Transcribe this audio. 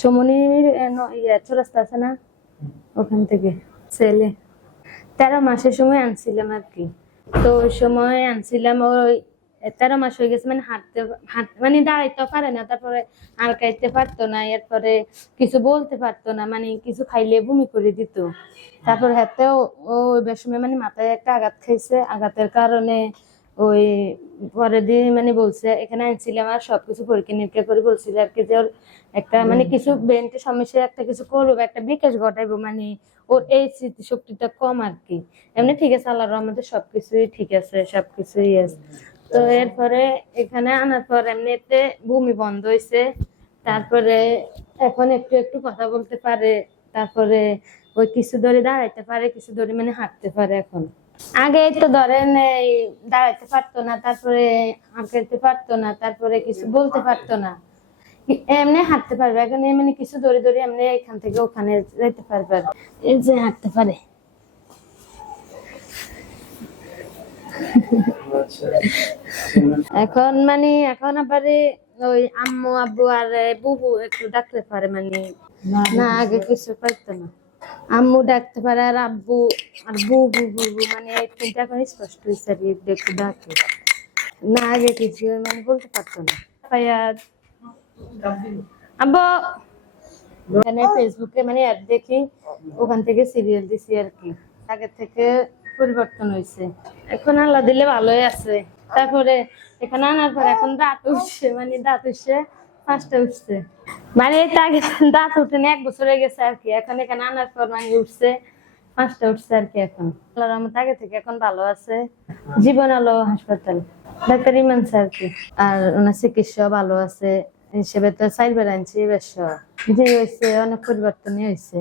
চমনির চৌরাস্তা আছে না ওখান থেকে, ছেলে। তেরো মাসের সময় আনছিলাম আর কি। তো ওই সময় আনছিলাম, ওই তেরো মাস হয়ে গেছে মানে হাঁটতে হাঁট মানে দাঁড়াইতে পারে না, তারপরে আলকাইতে পারতো না, এরপরে কিছু বলতে পারতো না মানে কিছু খাইলে বমি করে দিত। তারপর হাতে ও ওই সময় মানে মাথায় একটা আঘাত খাইছে, আঘাতের কারণে ওই পরে দিয়ে মানে বলছে এখানে আনছিলাম আর সবকিছু পরীক্ষা নিরীক্ষা করে বলছিল আর কি যে ওর একটা মানে কিছু ব্রেনটের সমস্যা একটা কিছু করব একটা বিকাশ ঘটাইবো মানে ওর এই স্মৃতি শক্তিটা কম আর কি। এমনি ঠিক আছে আল্লাহর রহমতে সবকিছুই ঠিক আছে সবকিছুই আছে। তো এরপরে এখানে আনার পর এমনিতে ভূমি বন্ধ হয়েছে তারপরে এখন একটু একটু কথা বলতে পারে তারপরে ওই কিছু ধরে দাঁড়াইতে পারে কিছু ধরে মানে হাঁটতে পারে এখন। আগে তো ধরেন এই দাঁড়াইতে পারতো না, তারপরে আঁকাইতে পারতো না, তারপরে কিছু বলতে পারতো না। এমনি হাঁটতে পারবে, এখন এমনি কিছু ধরে ধরে এমনি এখান থেকে ওখানে যেতে পারবে। এই যে হাঁটতে পারে। এখন মানে এখন আবার ওই আম্মু, আব্বু আর বুবু একটু ডাকতে পারে মানে না, আগে কিছু পারতো না। আম্মু ডাকতে পারে, আর আব্বু, আর বু বু বু বু মানে তিনটা এখন স্পষ্ট হয়েছে আর একটু ডাকে। না, আগে কিছু মানে বলতে পারতো না। পায়াত আব্বু! এখানে ফেসবুকে মানে অ্যাড দেখি, ওখান থেকে সিরিয়াল দিছি আর কি। আগে থেকে পরিবর্তন হয়েছে। এখন আল্লাহ দিলে ভালোই আছে। তারপরে এখানে আনার পর এখন দাঁত উঠছে মানে দাঁত উঠছে। পাঁচটা উঠছে। মানে এটা আগে দাঁত উঠে এক বছর হয়ে গেছে আর কি। এখন এখানে আনার পর মানে উঠছে, পাঁচটা উঠছে আর কি এখন। রহমত আগে থেকে এখন ভালো আছে। জীবন আলো হাসপাতাল। ডাক্তার ইমান স্যার কি? আর ওনার চিকিৎসা ভালো আছে। হিসেবে তো চাইবার আনছি বেশ যে হয়েছে, অনেক পরিবর্তনই হয়েছে।